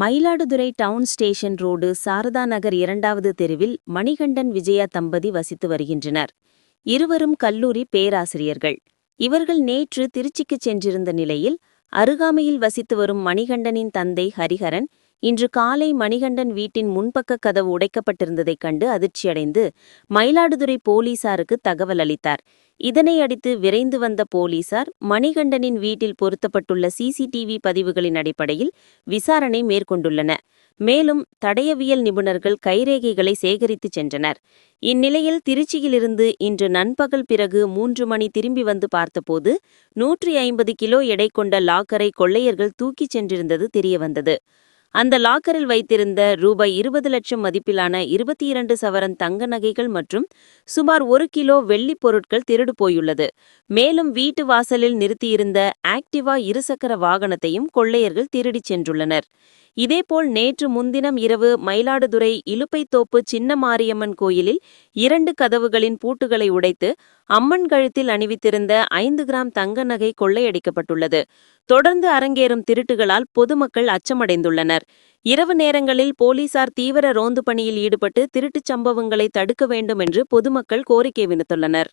Mayiladuthurai town station road Sarada Nagar இரண்டாவது தெருவில் மணிகண்டன் விஜயா தம்பதி வசித்து வருகின்றனர். இருவரும் கல்லூரி பேராசிரியர்கள். இவர்கள் நேற்று திருச்சிக்குச் சென்றிருந்த நிலையில் அருகாமையில் வசித்து வரும் மணிகண்டனின் தந்தை ஹரிஹரன் இன்று காலை மணிகண்டன் வீட்டின் முன்பக்க கதவு உடைக்கப்பட்டிருந்ததைக் கண்டு அதிர்ச்சியடைந்து மயிலாடுதுறை போலீசாருக்கு தகவல் அளித்தார். இதனை அடுத்து விரைந்து வந்த போலீசார் மணிகண்டனின் வீட்டில் பொருத்தப்பட்டுள்ள சிசிடிவி பதிவுகளின் அடிப்படையில் விசாரணை மேற்கொண்டுள்ளன. மேலும் தடயவியல் நிபுணர்கள் கைரேகைகளை சேகரித்துச் சென்றனர். இந்நிலையில் திருச்சியிலிருந்து இன்று நண்பகல் பிறகு மூன்று மணி திரும்பி வந்து பார்த்தபோது நூற்றி ஐம்பது கிலோ எடை கொண்ட லாக்கரை கொள்ளையர்கள் தூக்கிச் சென்றிருந்தது தெரியவந்தது. அந்த லாக்கரில் வைத்திருந்த ரூபாய் இருபது லட்சம் மதிப்பிலான இருபத்தி இரண்டு சவரன் தங்க நகைகள் மற்றும் சுமார் ஒரு கிலோ வெள்ளிப் பொருட்கள் திருடு போயுள்ளது. மேலும் வீட்டு வாசலில் நிறுத்தியிருந்த ஆக்டிவா இருசக்கர வாகனத்தையும் கொள்ளையர்கள் திருடிச் சென்றுள்ளனர். இதேபோல் நேற்று முன்தினம் இரவு மயிலாடுதுறை இலுப்பைத்தோப்பு சின்ன மாரியம்மன் கோயிலில் இரண்டு கதவுகளின் பூட்டுகளை உடைத்து அம்மன் கழுத்தில் அணிவித்திருந்த ஐந்து கிராம் தங்க நகை கொள்ளையடிக்கப்பட்டுள்ளது. தொடர்ந்து அரங்கேறும் திருட்டுகளால் பொதுமக்கள் அச்சமடைந்துள்ளனர். இரவு நேரங்களில் போலீசார் தீவிர ரோந்து பணியில் ஈடுபட்டு திருட்டுச் சம்பவங்களை தடுக்க வேண்டும் என்று பொதுமக்கள் கோரிக்கை விடுத்துள்ளனர்.